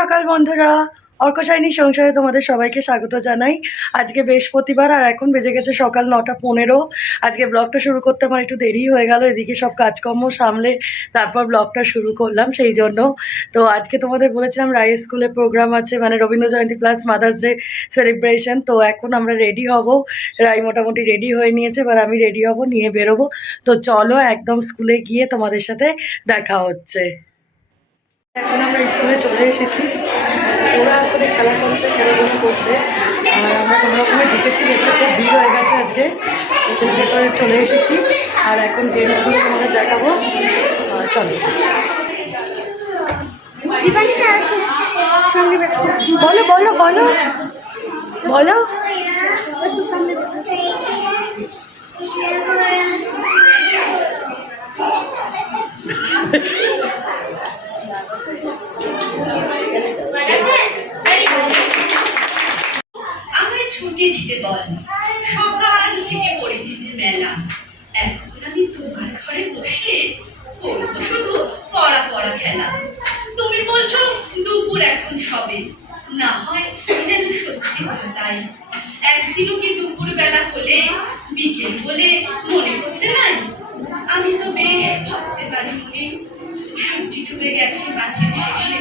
সকাল বন্ধুরা, অর্কশাইনী সংসারে তোমাদের সবাইকে স্বাগত জানাই। আজকে বৃহস্পতিবার আর এখন বেজে গেছে সকাল 9:15। আজকে ব্লগটা শুরু করতে আমার একটু দেরি হয়ে গেল, এদিকে সব কাজকর্ম সামলে তারপর ব্লগটা শুরু করলাম সেই জন্য। তো আজকে তোমাদের বলেছিলাম রাই স্কুলে প্রোগ্রাম আছে, মানে Rabindra Jayanti plus mother's day celebration. তো এখন আমরা রেডি হব, রাই মোটামুটি রেডি হয়ে নিয়েছে, এবার আমি রেডি হব, নিয়ে বেরোবো। তো চলো একদম স্কুলে গিয়ে তোমাদের সাথে দেখা হচ্ছে। এখন আমরা স্কুলে চলে এসেছি, ওরা করে খেলা করছে, খেলাধুলা করছে, আর আমরা কোনো রকমে ঢুকেছি। ভেতরে খুব ভিড় হয়ে গেছে আজকে, ভেতরে চলে এসেছি আর এখন গেমসগুলো তোমাদের দেখাবো। চলো বলো বলো বলো বলো। ছুটি দিতে বল, সকাল থেকে পড়েছি যে মেলা। এখন আমি তোমার ঘরে বসে করবো শুধু পড়া পড়া খেলা। তুমি বলছো দুপুর এখন সবে, না হয় যেন সত্যি হলো তাই। একদিনও কি দুপুর বেলা হলে বিকেল বলে মনে করতে নাই? আমি তো বেশ ভাবতে পারি মনে, সূর্যি ডুবে গেছে মাঠের শেষে,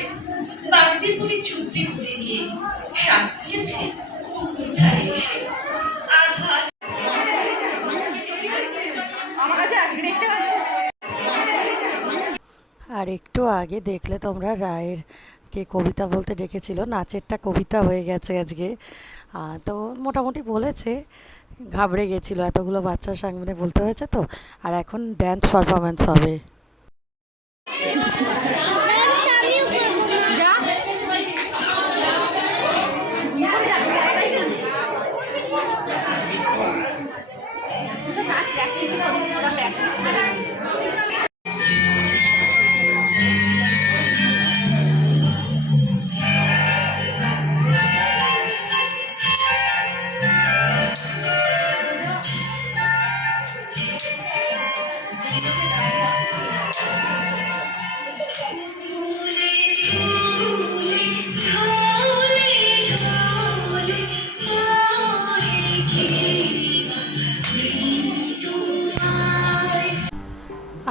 বাড়তি পুরি চুপড়ি করে নিয়ে শাক তুলেছে পুকুর ধারে এসে। আধার আর একটু আগে দেখলে তোমরা রায়ের কে কবিতা বলতে ডেকেছিল, নাচেরটা কবিতা হয়ে গেছে আজকে। তো মোটামুটি বলেছে, ঘাবড়ে গেছিলো, এতগুলো বাচ্চার সামনে বলতে হয়েছে তো। আর এখন ড্যান্স পারফরমেন্স হবে।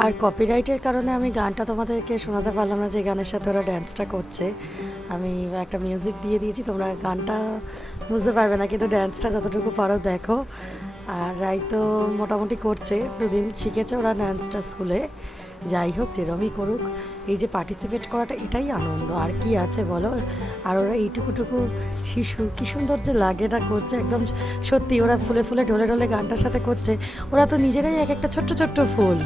আর কপিরাইটের কারণে আমি গানটা তোমাদেরকে শোনাতে পারলাম না, যে গানের সাথে ওরা ড্যান্সটা করছে। আমি একটা মিউজিক দিয়ে দিয়েছি, তোমরা গানটা বুঝতে পারবে না, কিন্তু ড্যান্সটা যতটুকু পারো দেখো। আর রাই তো মোটামুটি করছে, দুদিন শিখেছে ওরা ড্যান্সটা স্কুলে। যাই হোক, যেরমই করুক, এই যে পার্টিসিপেট করাটা এটাই আনন্দ, আর কি আছে বলো। আর ওরা এইটুকুটুকু শিশু, কী সুন্দর যে লাগে না করছে, একদম সত্যি। ওরা ফুলে ফুলে ঢলে ঢলে গানটার সাথে করছে, ওরা তো নিজেরাই এক একটা ছোট্ট ছোট্ট ফুল।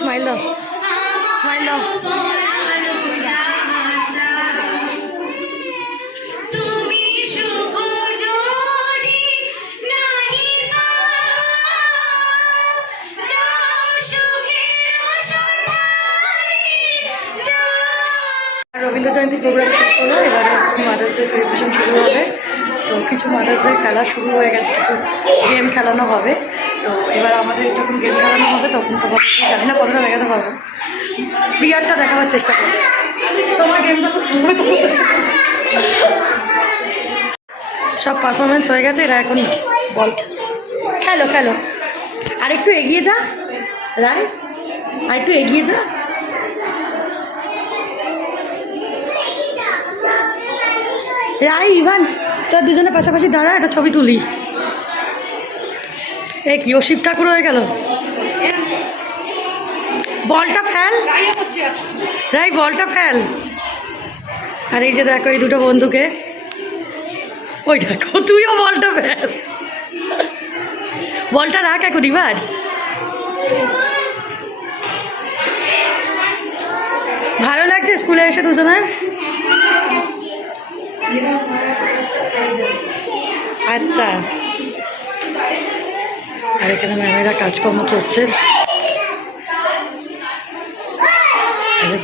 স্মাইল দাও, স্মাইল দাও। রবীন্দ্র জয়ন্তী প্রোগ্রাম শেষ হলো, এবারে মাদার্স ডে সেলিব্রেশন শুরু হবে। তো কিছু মাদার্স ডে খেলা শুরু হয়ে গেছে, কিছু গেম খেলানো হবে। তো এবার আমাদের যখন গেম খেলানো হবে তখন তোমাকে জানি না কতটা দেখাতে পারবো, প্রিয়ারটা দেখাবার চেষ্টা করবো। তোমার গেমটা সব পারফরমেন্স হয়ে গেছে, এরা এখন বল খেলো খেলো। আর একটু এগিয়ে যা রাই, আর একটু এগিয়ে যা। রাই ইভান তোর দুজনে পাশাপাশি দাঁড়া, একটা ছবি তুলি। এ কি ও শিব ঠাকুর হয়ে গেল। বলটা ফেল রাই, বলটা ফেল। আর এই যে দেখো এই দুটো বন্ধুকে, ওই দেখো তুইও বলটা ফেল। বলটা রাখ এখন ইভান। ভালো লাগছে স্কুলে এসে দুজনের? আচ্ছা, আর এখানে ম্যামেরা কাজকর্ম করছে।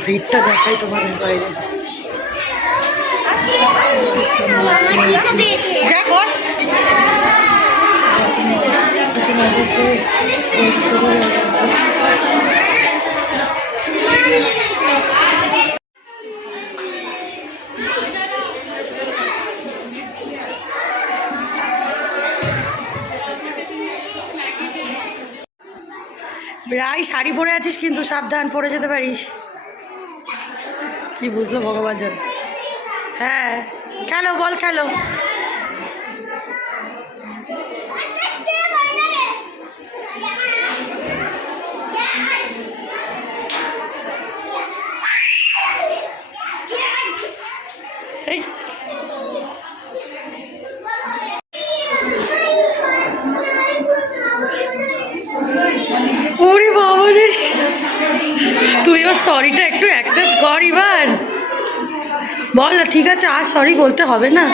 ভিড়টা দেখাই তোমাদের বাইরে। রাই শাড়ি পরে আছিস কিন্তু সাবধান, পরে যেতে পারিস। কি বুঝলো ভগবান জানে। হ্যাঁ খেলো, বল খেলো। এই ওরে বাবা রে, তুই ওর সরিটা একটু অ্যাকসেপ্ট কর এবার। বল না ঠিক আছে, আর সরি বলতে হবে না।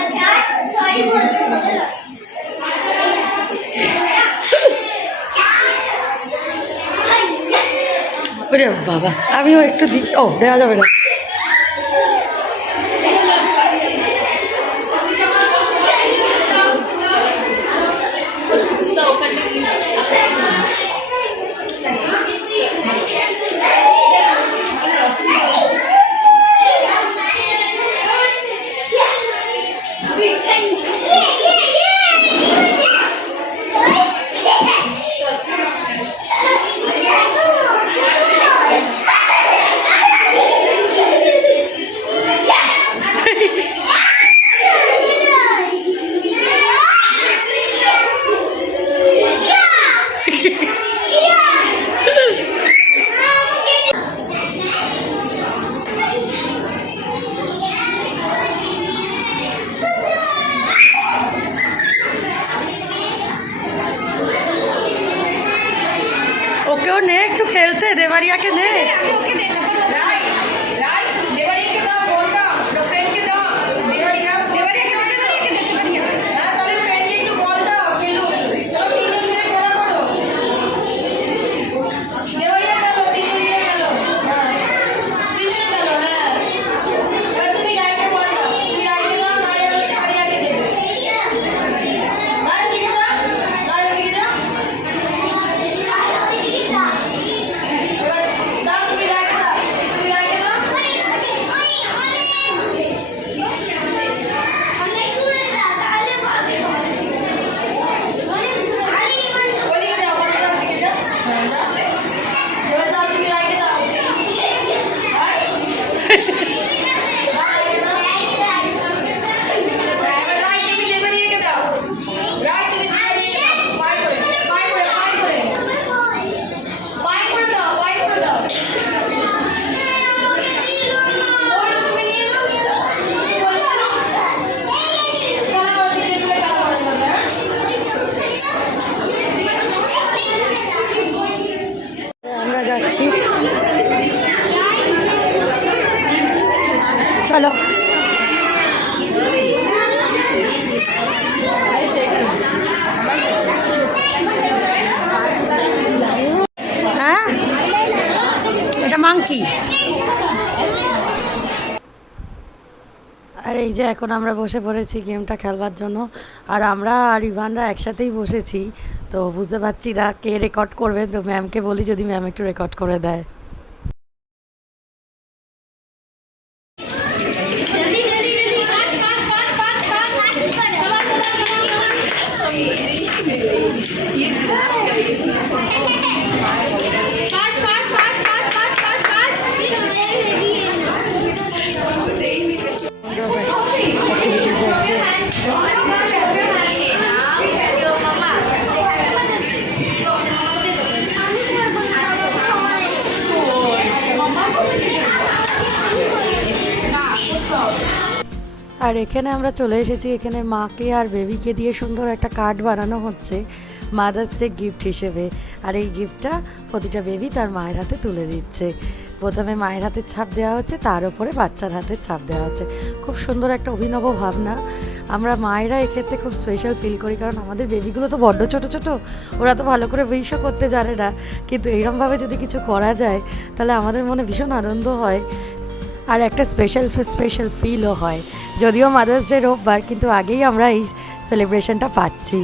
ওরে বাবা, আমিও একটু দিই। ও দেওয়া যাবে না। ওকেও নে একটু খেলতে, দেবারিয়াকে নে। আমরা যাচ্ছি, চলো। হ্যাঁ এটা মাংকি। আর এই যে এখন আমরা বসে পড়েছি গেমটা খেলবার জন্য। আর আমরা আর ইভানরা একসাথেই বসেছি, তো বুঝতে পারছি না কে রেকর্ড করবে। তো ম্যামকে বলি যদি ম্যাম একটু রেকর্ড করে দেয়। অ্যাক্টিভিটিস হচ্ছে। আর এখানে আমরা চলে এসেছি, এখানে মাকে আর বেবিকে দিয়ে সুন্দর একটা কার্ড বানানো হচ্ছে মাদার্স ডে গিফট হিসেবে। আর এই গিফটটা প্রতিটা বেবি তার মায়ের হাতে তুলে দিচ্ছে। প্রথমে মায়ের হাতের ছাপ দেওয়া হচ্ছে, তার উপরে বাচ্চার হাতের ছাপ দেওয়া হচ্ছে। খুব সুন্দর একটা অভিনব ভাবনা। আমরা মায়েরা এক্ষেত্রে খুব স্পেশাল ফিল করি, কারণ আমাদের বেবিগুলো তো বড্ড ছোটো ছোটো, ওরা তো ভালো করে উইশও করতে জানে না। কিন্তু এইরকমভাবে যদি কিছু করা যায় তাহলে আমাদের মনে ভীষণ আনন্দ হয়, আর একটা স্পেশাল ফিলও হয়। যদিও মাদার্স ডে রোববার, কিন্তু আগেই আমরা এই সেলিব্রেশনটা পাচ্ছি।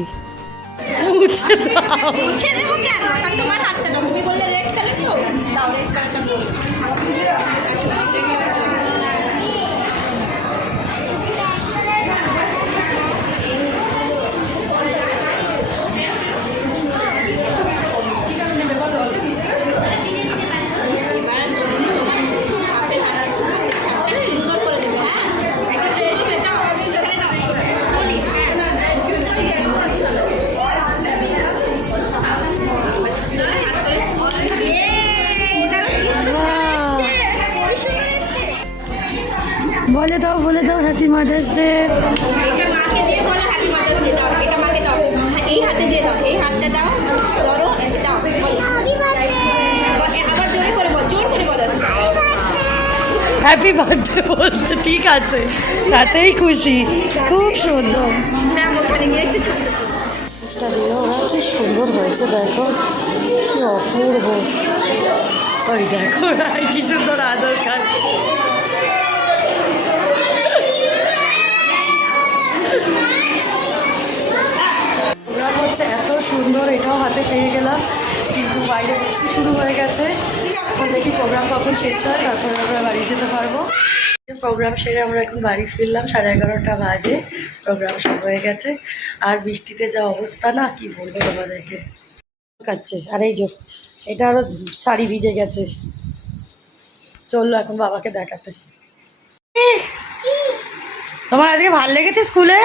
বলে দাও হ্যাপি মাদার্স ডে। এটা মাকে দিয়ে বলো হ্যাপি মাদার্স ডে দাও, এটা মাকে দাও, এই হাতে দিয়ে দাও, এই হাতটা দাও, ধরো দাও, আবার জোরে করে বল, জোর করে বলো হ্যাপি বার্থডে বলছে, ঠিক আছে, তাতেই খুশি। খুব সুন্দর। হ্যাঁ, ওখানে গিয়ে একটু ছোট ওরা কি সুন্দর হয়েছে, দেখো কি অপূর্ব। ওই দেখো রায় কি সুন্দর আদর খাচ্ছে। প্রোগ্রাম হচ্ছে এত সুন্দর, এটাও হাতে পেয়ে গেলাম, কিন্তু বাইরে বৃষ্টি শুরু হয়ে গেছে। এখন দেখি প্রোগ্রাম কখন শেষ হয়, তারপরে আমরা বাড়ি যেতে পারবো। প্রোগ্রাম সেরে আমরা এখন বাড়ি ফিরলাম, 11:30 বাজে। প্রোগ্রাম সব হয়ে গেছে, আর বৃষ্টিতে যা অবস্থা না, কি বলবো তোমাদেরকে। কাচ্ছে আর এই যে এটা আরো শাড়ি ভিজে গেছে। চললো এখন বাবাকে দেখাতে। তোমার আজকে ভাল লেগেছে স্কুলে?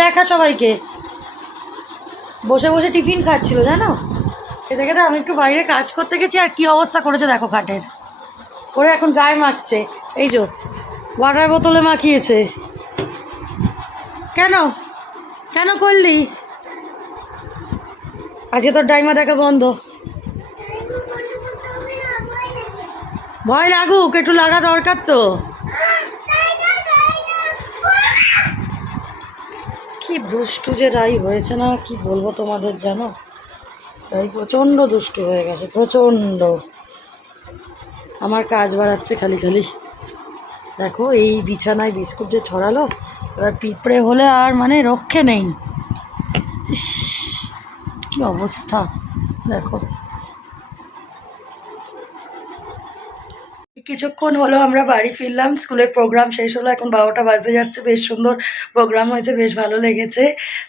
দেখা সবাইকে বসে বসে টিফিন খাচ্ছিল, জানো। খেতে খেতে আমি একটু বাইরে কাজ করতে গেছি, আর কি অবস্থা করেছে দেখো খাটের। ওরা এখন গায়ে মাখছে, এই যে ওয়াটার বোতলে মাখিয়েছে। কেন কেন করলি? আজকে তোর ডাইমা দেখা বন্ধ। ভয় লাগুক, একটু লাগা দরকার তো। কি দুষ্টু যে রাই হয়েছে না, কি বলবো তোমাদের, জানো। রাই প্রচণ্ড দুষ্টু হয়ে গেছে, প্রচণ্ড। আমার কাজ বাড়াচ্ছে খালি খালি। দেখো এই বিছানায় বিস্কুট যে ছড়ালো, এবার পিঁপড়ে হলে আর মানে রক্ষে নেই। ইস, কি অবস্থা দেখো। কিছুক্ষণ হলো আমরা বাড়ি ফিরলাম, স্কুলের প্রোগ্রাম শেষ হলো, এখন 12টা বাজতে যাচ্ছে। বেশ সুন্দর প্রোগ্রাম হয়েছে, বেশ ভালো লেগেছে।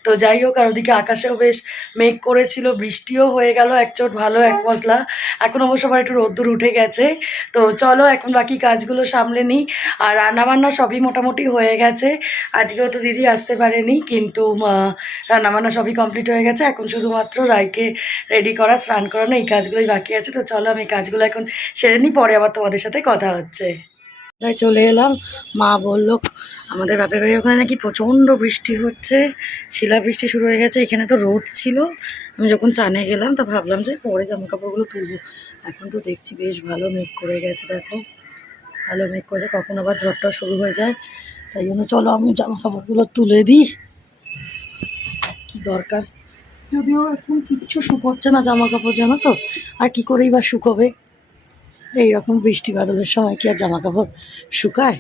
তো যাই হোক, আর ওদিকে আকাশেও বেশ মেঘ করেছিল, বৃষ্টিও হয়ে গেল একচোট, ভালো এক মশলা। এখন অবশ্য আবার একটু রোদ্দুর উঠে গেছে। তো চলো এখন বাকি কাজগুলো সামলে নিই। আর রান্নাবান্না সবই মোটামুটি হয়ে গেছে। আজকেও তো দিদি আসতে পারেনি, কিন্তু রান্নাবান্না সবই কমপ্লিট হয়ে গেছে। এখন শুধুমাত্র রাইকে রেডি করা, স্নান করানো, এই কাজগুলোই বাকি আছে। তো চলো আমি কাজগুলো এখন সেরে নিই, পরে আবার তোমাদের সাথে কথা হচ্ছে। তাই চলে এলাম। মা বললো আমাদের বাপের বাড়ি ওখানে নাকি প্রচণ্ড বৃষ্টি হচ্ছে, শিলা বৃষ্টি শুরু হয়ে গেছে। এখানে তো রোদ ছিল, আমি যখন চানে গেলাম তো ভাবলাম যে পরে জামা কাপড়গুলো তুলবো। এখন তো দেখছি বেশ ভালো মেঘ করে গেছে, দেখো ভালো মেঘ করে, কখন আবার ঝড়টা শুরু হয়ে যায়। তাই জন্য চলো আমি জামা কাপড়গুলো তুলে দিই, কি দরকার। যদিও এখন কিচ্ছু শুকোচ্ছে না জামা কাপড়, জানো তো, আর কি করেই বা শুকোবে। এইরকম বৃষ্টি বাদলের সময় কি আর জামা কাপড় শুকায়?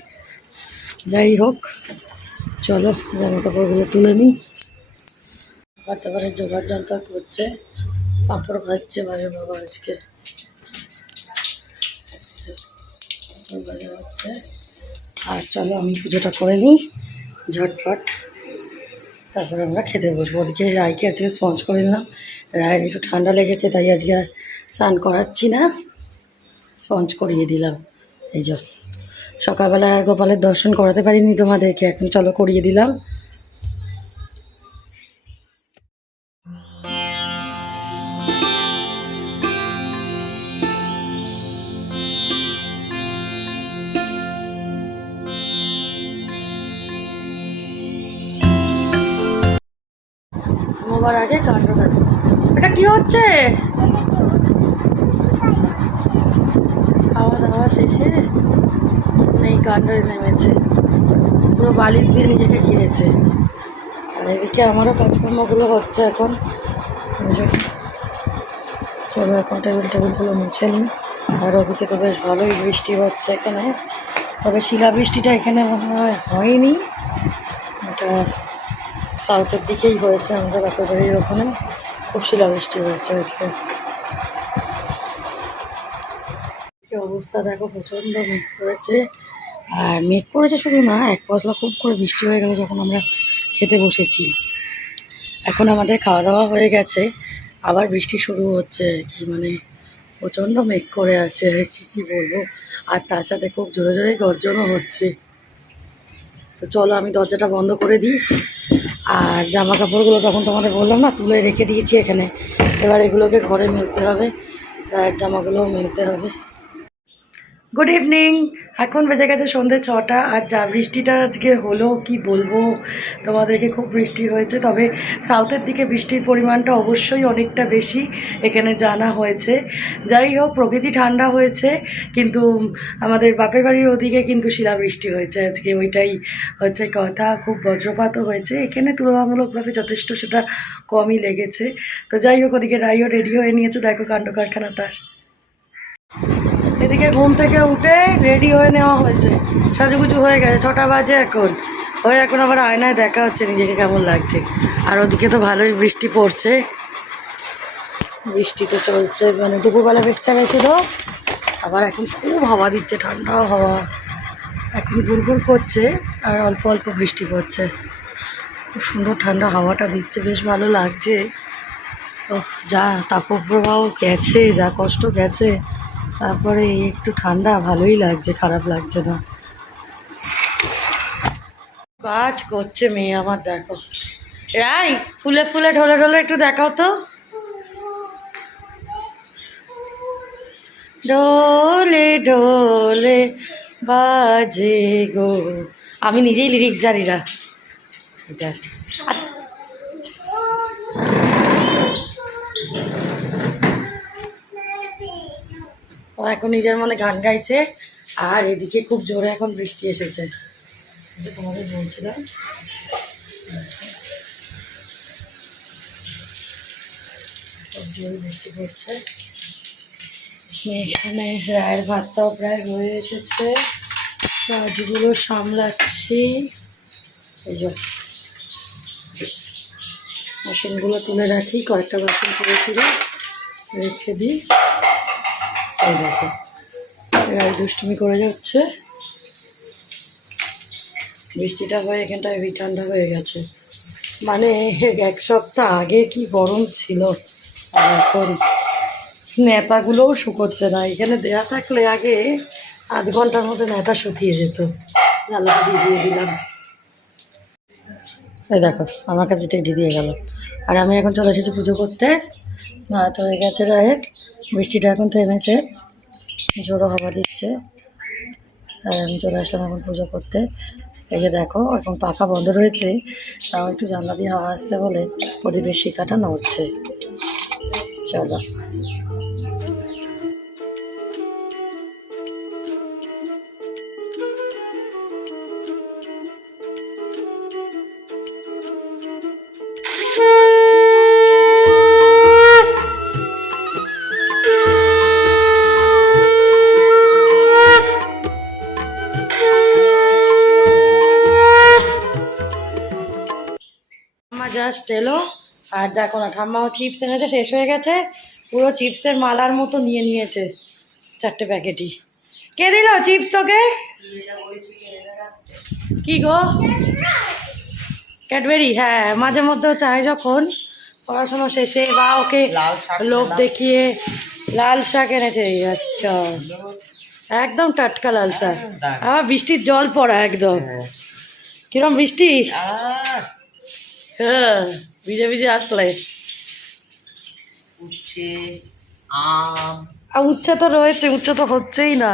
যাই হোক, চলো জামা কাপড়গুলো তুলে নিই। তারপরে জোগাড় যন্ত্র করছে, পাঁপড় ভাজছে বাজে বাবা আজকে। ভাজা হচ্ছে, আর চলো আমি পুজোটা করে নিই ঝটপট, তারপরে আমরা খেতে বসবো। ওদিকে রায়কে আজকে স্পঞ্জ করে দিলাম, রায়ের একটু ঠান্ডা লেগেছে তাই আজকে আর স্নান করাচ্ছি না, স্পঞ্জ করিয়ে দিলাম। এই যে সকালবেলায় আর গোপালের দর্শন করাতে পারিনি তোমাদেরকে, এখন চলো করিয়ে দিলাম। ঘুমোবার আগে কাণ্ড দেখো, এটা কি হচ্ছে? খাওয়া দাওয়া শেষে এই কাণ্ড নেমেছে, পুরো বালিশ দিয়ে নিজেকে ঘিরেছে। আর এদিকে আমারও কাজকর্মগুলো হচ্ছে এখন। চলো এখন টেবিলগুলো মুছে নিই। আর ওদিকে তো বেশ ভালোই বৃষ্টি হচ্ছে এখানে, তবে শিলা বৃষ্টিটা এখানে মনে হয় হয়নি, এটা সাউথের দিকেই হয়েছে, আমাদের বাপের বাড়ির ওখানে খুব শিলাবৃষ্টি হয়েছে আজকে। কি অবস্থা দেখো, প্রচণ্ড মেঘ করেছে। আর মেঘ করেছে শুধু না, এক পশলা খুব করে বৃষ্টি হয়ে গেল যখন আমরা খেতে বসেছি। এখন আমাদের খাওয়া দাওয়া হয়ে গেছে, আবার বৃষ্টি শুরু হচ্ছে আর কি, মানে প্রচণ্ড মেঘ করে আছে আর কি বলবো। আর তার সাথে খুব জোরে জোরে গর্জনও হচ্ছে। তো চলো আমি দরজাটা বন্ধ করে দিই। আর জামা কাপড়গুলো তখন তোমাদের বললাম না, তুলে রেখে দিয়েছি এখানে, এবার এগুলোকে ঘরে মেলতে হবে, রায়ের জামাগুলোও মেলতে হবে। গুড ইভিনিং, এখন বেজে গেছে সন্ধ্যে 6টা। আর যা বৃষ্টিটা আজকে হলো কি বলবো তোমাদেরকে, খুব বৃষ্টি হয়েছে। তবে সাউথের দিকে বৃষ্টির পরিমাণটা অবশ্যই অনেকটা বেশি এখানে জানা হয়েছে। যাই হোক, প্রকৃতি ঠান্ডা হয়েছে, কিন্তু আমাদের বাপের বাড়ির ওদিকে কিন্তু শিলাবৃষ্টি হয়েছে আজকে, ওইটাই হচ্ছে কথা। খুব বজ্রপাতও হয়েছে, এখানে তুলনামূলকভাবে যথেষ্ট সেটা কমই লেগেছে। তো যাই হোক, ওদিকে রাইও রেডি হয়ে নিয়েছে, দেখো কাণ্ড কারখানা তার। এদিকে ঘুম থেকে উঠে রেডি হয়ে নেওয়া হয়েছে, সাজুগুজু হয়ে গেছে, 6টা বাজে এখন। এখন আবার আয়নায় দেখা হচ্ছে নিজেকে কেমন লাগছে। আর ওদিকে তো ভালোই বৃষ্টি পড়ছে, বৃষ্টি তো চলছে, মানে দুপুরবেলা বেশ ছিল, আবার এখন খুব হাওয়া দিচ্ছে, ঠান্ডা হাওয়া, এখন গুড়গুড় করছে আর অল্প অল্প বৃষ্টি পড়ছে। খুব সুন্দর ঠান্ডা হাওয়াটা দিচ্ছে, বেশ ভালো লাগছে। যা তাপপ্রবাহ গেছে, যা কষ্ট গেছে, তারপরে একটু ঠান্ডা ভালোই লাগছে, খারাপ লাগছে না। কাজ করছে মেয়ে আমার, দেখো রাই, ফুলে ফুলে ঢলে ঢলে একটু দেখাও তো। ঢোলে ঢোলে বাজে গো, আমি নিজেই লিরিক্স জানি না এটার। ও এখন নিজের মনে গান গাইছে, আর এদিকে খুব জোরে এখন বৃষ্টি এসেছে, তোমাদের বলছিলাম। খুব জোরে বৃষ্টি পড়ছে এখানে। রায়ের ভাতটাও প্রায় হয়ে এসেছে, কাজগুলো সামলাচ্ছি। এই যে বাসনগুলো তুলে রাখি, কয়েকটা বাসন করেছিল রেখে দিই। এই দেখো রায় দুষ্টুমি করে যাচ্ছে, বৃষ্টিটা হয়ে এখানটায় ঠান্ডা হয়ে গেছে। মানে 1 সপ্তাহ আগে কি গরম ছিল, আর এখন নেতাগুলোও শুকোচ্ছে না। এখানে দেয়া থাকলে আগে 8 ঘন্টার মধ্যে নেতা শুকিয়ে যেত। জানলাটা ভিজিয়ে দিলাম, এই দেখো আমার কাছে টেডি দিয়ে গেল। আর আমি এখন চলে এসেছি পুজো করতে, তো হয়ে গেছে রায়ের। বৃষ্টিটা এখন থেমেছে, জোরও হাওয়া দিচ্ছে, আর আমি চলে আসলাম এখন পুজো করতে। এই যে দেখো এখন পাখা বন্ধ রয়েছে, তাও একটু জানলা দিয়ে হাওয়া আসছে বলে প্রতিবেশিকাটা নড়ছে। চলো জাস্ট এলো, আর দেখো না ঠাম্মাও চিপস এনেছে, শেষ হয়ে গেছে, পুরো চিপসের মালার মতো নিয়ে নিয়েছে 4টে প্যাকেটই। কে দিল চিপস তোকে? কি গো? ক্যাডবেরি? হ্যাঁ, মাঝে মধ্যেও চাই যখন পড়াশোনা শেষে বা ওকে লোভ দেখিয়ে। লাল শাক এনেছে? আচ্ছা, একদম টাটকা লাল শাক। আবার বৃষ্টির জল পড়া একদম। কিরম বৃষ্টি? হ্যাঁ, ভিজে ভিজে আসলে। উচ্ছে, আম, আর উচ্ছে তো রয়েছে, উচ্ছে তো হচ্ছেই না।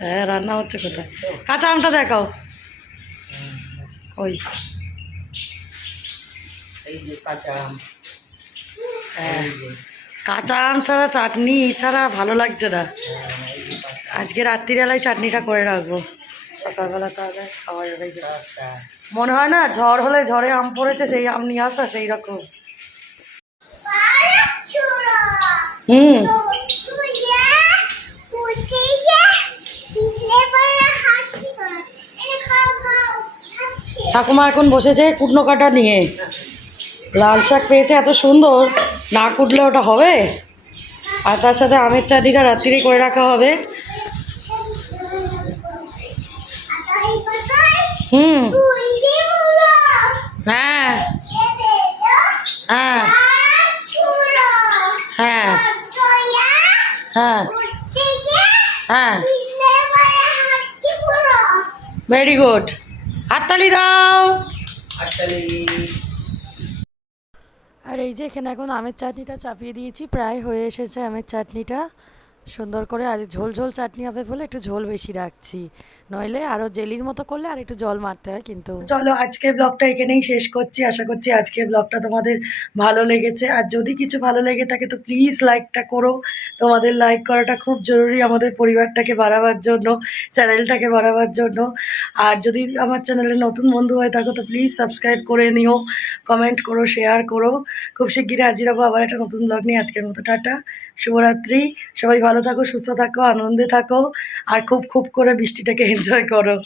হ্যাঁ, রান্না হচ্ছে কোথায়? কাঁচা আমটা দেখাও। ওই এই যে কাঁচা আম, হ্যাঁ, এই যে, কাঁচা আম ছাড়া চাটনি ছাড়া ভালো লাগছে না। এই যে কাঁচা আজকে রাত্রিবেলায় চাটনিটা করে রাখবো, সকালবেলা তাহলে খাওয়া যাবে। শসা। মনে হয় না ঝড় হলে ঝড়ে আম পড়েছে সেই আম নিয়ে আসা, সেই রকম। হুম, ঠাকুমা এখন বসেছে কুটনো কাটা নিয়ে। লাল শাক পেয়েছে এত সুন্দর, না কুটলে ওটা হবে। আর তার সাথে আমের চাটনিটা রাত্রিরে করে রাখা হবে। হুম, হ্যাঁ হ্যাঁ হ্যাঁ হ্যাঁ হ্যাঁ, ভেরি গুড, হাততালি দাও। আসলে আর এই যে এখানে এখন আমের চাটনিটা চাপিয়ে দিয়েছি, প্রায় হয়ে এসেছে আমের চাটনিটা। সুন্দর করে আজ ঝোল ঝোল চাটনি হবে বলে একটু ঝোল বেশি রাখছি, নইলে আরও জেলির মতো করলে আর একটু জল মারতে হয়। কিন্তু চলো আজকের ব্লগটা এখানেই শেষ করছি। আশা করছি আজকের ব্লগটা তোমাদের ভালো লেগেছে। আর যদি কিছু ভালো লেগে থাকে তো প্লিজ লাইকটা করো। তোমাদের লাইক করাটা খুব জরুরি আমাদের পরিবারটাকে বাড়াবার জন্য, চ্যানেলটাকে বাড়াবার জন্য। আর যদি আমার চ্যানেলে নতুন বন্ধু হয়ে থাকো তো প্লিজ সাবস্ক্রাইব করে নিও, কমেন্ট করো, শেয়ার করো। খুব শিগগিরই হাজির হবো আবার একটা নতুন ব্লগ নিয়ে। আজকের মতো টাটা, শুভরাত্রি। সবাই ভালো থাকো, সুস্থ থাকো, আনন্দে থাকো, আর খুব খুব করে বৃষ্টিটাকে এনজয় করো।